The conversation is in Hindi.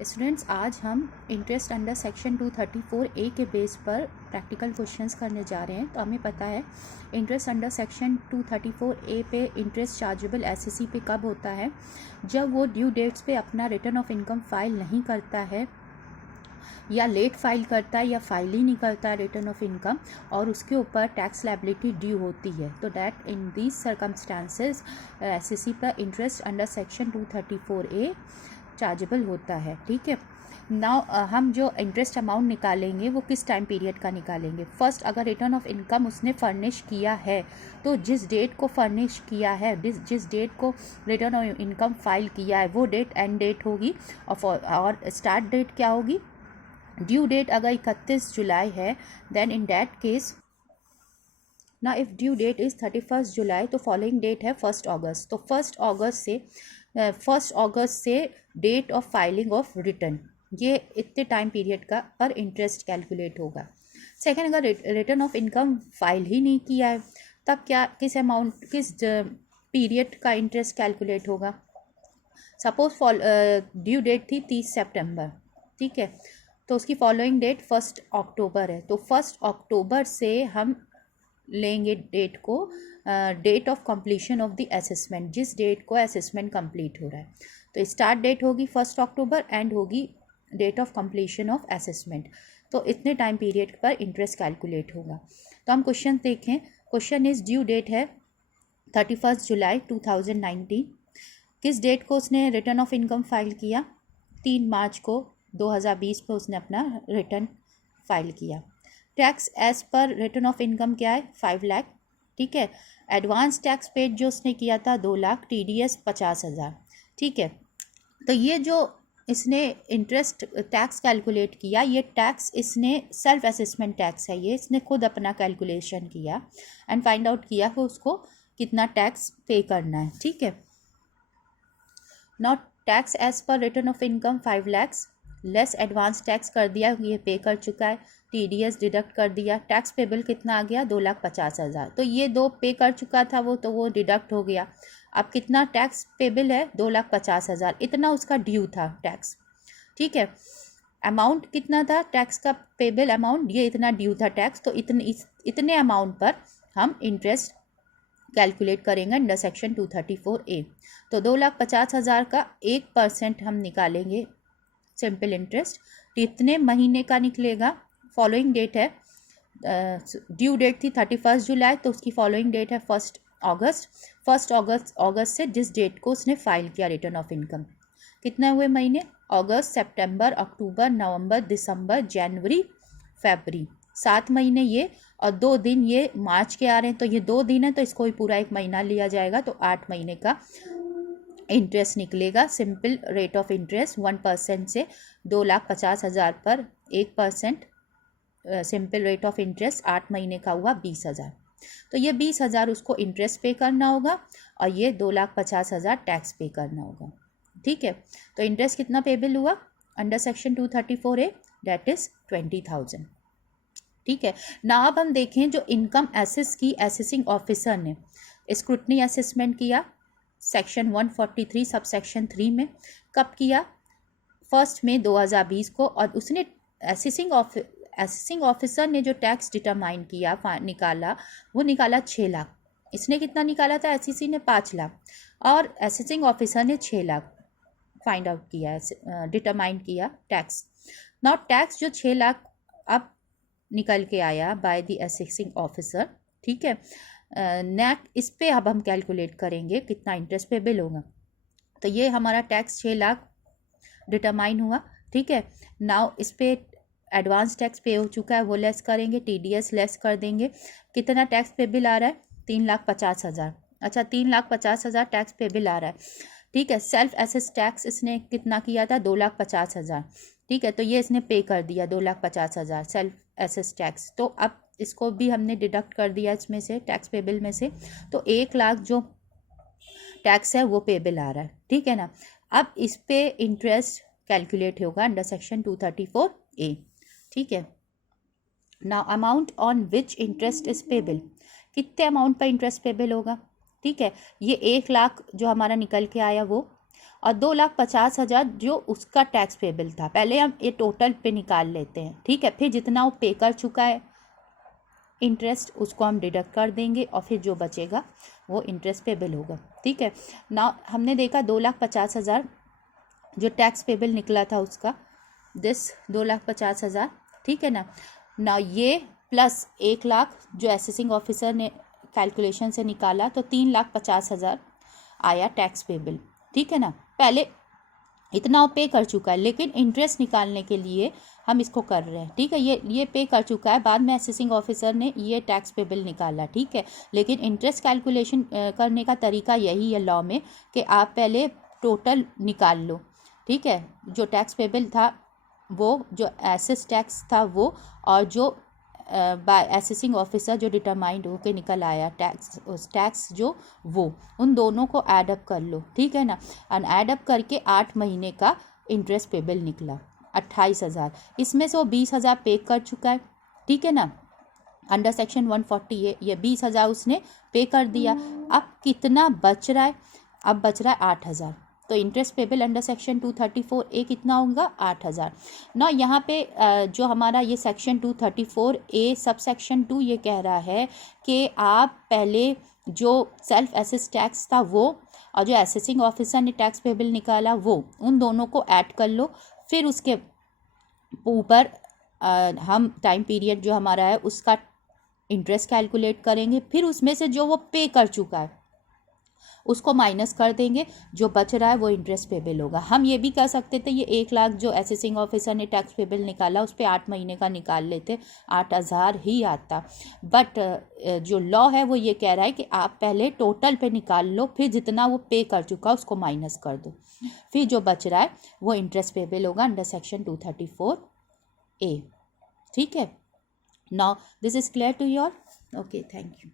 स्टूडेंट्स, आज हम इंटरेस्ट अंडर सेक्शन 234A के बेस पर प्रैक्टिकल क्वेश्चंस करने जा रहे हैं। तो हमें पता है इंटरेस्ट अंडर सेक्शन 234A पे इंटरेस्ट चार्जेबल एसएससी पे कब होता है, जब वो ड्यू डेट्स पे अपना रिटर्न ऑफ इनकम फाइल नहीं करता है या लेट फाइल करता है या फाइल ही नहीं करता रिटर्न ऑफ इनकम और उसके ऊपर टैक्स लायबिलिटी ड्यू होती है। तो that in these circumstances SSC पर interest under section 234A chargeable होता है। ठीक है, नाउ हम जो इंटरेस्ट अमाउंट निकालेंगे वो किस टाइम पीरियड का निकालेंगे। फर्स्ट, अगर रिटर्न ऑफ इनकम उसने फर्निश किया है तो जिस डेट को फर्निश किया है, जिस डेट को रिटर्न ऑफ इनकम फाइल किया है वो डेट एंड डेट होगी और स्टार्ट डेट क्या होगी। ड्यू डेट अगर 31 जुलाई है देन इन दैट केस ना इफ़ ड्यू डेट इज़ 31 जुलाई तो फॉलोइंग डेट है 1 अगस्त। तो 1 अगस्त से date of filing of return, ये इतने टाइम पीरियड का पर इंटरेस्ट कैलकुलेट होगा। सेकंड, अगर रिटर्न ऑफ इनकम फाइल ही नहीं किया है तब क्या किस पीरियड का इंटरेस्ट कैलकुलेट होगा। सपोज ड्यू डेट थी 30 सितंबर, ठीक है, तो उसकी फॉलोइंग डेट 1 अक्टूबर है। तो 1 अक्टूबर से हम लेंगे डेट को, date of completion of the assessment, जिस डेट को असेसमेंट कंप्लीट हो रहा है। तो स्टार्ट डेट होगी 1 अक्टूबर, एंड होगी date of completion of assessment. तो इतने टाइम पीरियड पर इंटरेस्ट कैलकुलेट होगा। तो हम क्वेश्चन देखें। क्वेश्चन इज ड्यू डेट है 31 जुलाई 2019। किस डेट को उसने रिटर्न ऑफ इनकम फाइल किया? 3 मार्च को 2020 पे उसने अपना रिटर्न फाइल किया। Tax as per return of income क्या है? 5 लाख, ठीक है। एडवांस टैक्स पेड जो उसने किया था 2 लाख, TDS 50,000, ठीक है। तो ये जो इसने इंटरेस्ट टैक्स कैलकुलेट किया, ये टैक्स इसने सेल्फ असेसमेंट टैक्स है, ये इसने खुद अपना कैलकुलेशन किया एंड फाइंड आउट किया कि उसको कितना टैक्स पे करना है, ठीक है। Not tax as per return of income 5 lakhs less advance tax कर दिया, ये पे कर चुका है, TDS डिडक्ट कर दिया, टैक्स पेबल कितना आ गया? 2,50,000। तो ये 2 पे कर चुका था वो, तो वो डिडक्ट हो गया। अब कितना टैक्स पेबल है? 2,50,000, इतना उसका ड्यू था टैक्स, ठीक है। अमाउंट कितना था टैक्स का पेबल अमाउंट? ये इतना ड्यू था टैक्स। तो इतने अमाउंट पर हम इंटरेस्ट कैलकुलेट करेंगे अंडर सेक्शन 234A। तो 2,50,000 का 1% हम निकालेंगे सिंपल इंटरेस्ट। कितने महीने का निकलेगा? फॉलोइंग डेट है, ड्यू डेट थी 31 जुलाई, तो उसकी फॉलोइंग डेट है 1 अगस्त। 1 अगस्त से जिस डेट को उसने फाइल किया रिटर्न ऑफ इनकम, कितने हुए महीने? अगस्त, सितंबर, अक्टूबर, नवंबर, दिसंबर, जनवरी, फरवरी, 7 महीने ये, और 2 दिन ये मार्च के आ रहे हैं, तो ये 2 दिन है तो इसको ही पूरा 1 महीना लिया जाएगा, तो 8 महीने का इंटरेस्ट निकलेगा। सिंपल रेट ऑफ इंटरेस्ट 1% से 2,50,000 पर 1% सिंपल रेट ऑफ इंटरेस्ट 8 महीने का हुआ 20,000। तो ये 20,000 उसको इंटरेस्ट पे करना होगा और ये 2,50,000 टैक्स पे करना होगा, ठीक है। तो इंटरेस्ट कितना पेबल हुआ under section 234A? Date is 20,000, ठीक है ना। अब हम देखें जो इनकम एसेस की एसेसिंग ऑफिसर ने स्क्रूटनी असेसमेंट किया सेक्शन 143 सब सेक्शन 3 में, कब किया? 1 मई 2020 को। और उसने एसेसिंग ऑफिसर ने जो टैक्स डिटरमाइन किया, निकाला, वो निकाला 6 लाख। इसने कितना निकाला था? एससीसी ने 5 लाख और एसेसिंग ऑफिसर ने 6 लाख फाइंड आउट किया, डिटरमाइन किया टैक्स। नॉट टैक्स जो 6 लाख अब निकल के आया बाय द एसेसिंग ऑफिसर, ठीक है। नेट इस पे अब हम कैलकुलेट करेंगे कितना इंटरेस्ट पेबल होगा। तो ये हमारा टैक्स 6 लाख डिटरमाइन हुआ, ठीक है। नाउ इस पे एडवांस टैक्स पे हो चुका है, वो लेस करेंगे, TDS लेस कर देंगे। कितना टैक्स पेबल आ रहा है? 3,50,000। अच्छा, 3,50,000 टैक्स पेबल आ रहा है, ठीक है। सेल्फ एसेस टैक्स इसने कितना किया था? 2,50,000, ठीक है। तो ये इसने पे कर दिया 2,50,000 सेल्फ एसेस टैक्स। तो अब इसको भी हमने डिडक्ट कर दिया इसमें से, टैक्स पेबल में से। तो 1 लाख जो टैक्स है वो पेबल आ रहा है, ठीक है ना। अब इस पे इंटरेस्ट कैलकुलेट होगा अंडर सेक्शन 234A, ठीक है। Now amount on which interest is payable, कितने अमाउंट पर इंटरेस्ट पेबल होगा, ठीक है। ये 1 लाख जो हमारा निकल के आया वो और 2,50,000 जो उसका टैक्स पेबल था। पहले हम ये टोटल पे निकाल लेते हैं, ठीक है। फिर जितना वो पे कर चुका है इंटरेस्ट उसको हम डिडक्ट कर देंगे और फिर जो बचेगा वो इंटरेस्ट पेबल होगा, ठीक है ना। हमने देखा 2,50,000 जो टैक्स पेबल निकला था उसका, दिस 2,50,000, ठीक है ना ये प्लस 1,00,000 जो असेसिंग ऑफिसर ने कैलकुलेशन से निकाला, तो 3,50,000 आया टैक्स पेबल, ठीक है ना। पहले इतना वो पे कर चुका है, लेकिन इंटरेस्ट निकालने के लिए हम इसको कर रहे हैं, ठीक है। ये पे कर चुका है, बाद में असेसिंग ऑफिसर ने ये टैक्स पेबल निकाला, ठीक है। लेकिन इंटरेस्ट कैलकुलेशन करने का तरीका यही है लॉ में कि आप पहले टोटल निकाल लो, ठीक है। जो टैक्स पेबल था वो, जो एसेस टैक्स था वो, और जो बाय असेसिंग ऑफिसर जो डिटरमाइंड होके निकल आया टैक्स जो, वो उन दोनों को ऐड अप कर लो, ठीक है ना। और ऐड अप करके 8 महीने का इंटरेस्ट पेबल निकला 28,000। इसमें से वो 20,000 पे कर चुका है, ठीक है ना। अंडर सेक्शन 140 ये 20,000 उसने पे कर दिया। अब कितना बच रहा है? अब बच रहा है 8,000। तो interest payable under section 234A कितना होगा? 8,000 ना। यहाँ पे जो हमारा ये सेक्शन 234A सब सेक्शन 2 ये कह रहा है कि आप पहले जो सेल्फ एसेस टैक्स था वो, और जो असेसिंग ऑफिसर ने टैक्स पेबल निकाला वो, उन दोनों को ऐड कर लो। फिर उसके ऊपर हम टाइम पीरियड जो हमारा है उसका इंटरेस्ट कैलकुलेट करेंगे। फिर उसमें से जो वो पे कर चुका है उसको माइनस कर देंगे, जो बच रहा है वो इंटरेस्ट पेबल होगा। हम ये भी कर सकते थे, ये 1,00,000 जो असेसिंग ऑफिसर ने टैक्स पेबल निकाला उस पर 8 महीने का निकाल लेते, 8,000 ही आता। बट जो लॉ है वो ये कह रहा है कि आप पहले टोटल पे निकाल लो, फिर जितना वो पे कर चुका उसको माइनस कर दो, फिर जो बच रहा है वो इंटरेस्ट पेबल होगा अंडर सेक्शन 234A, ठीक है। Now this is clear to you all? Okay, thank you.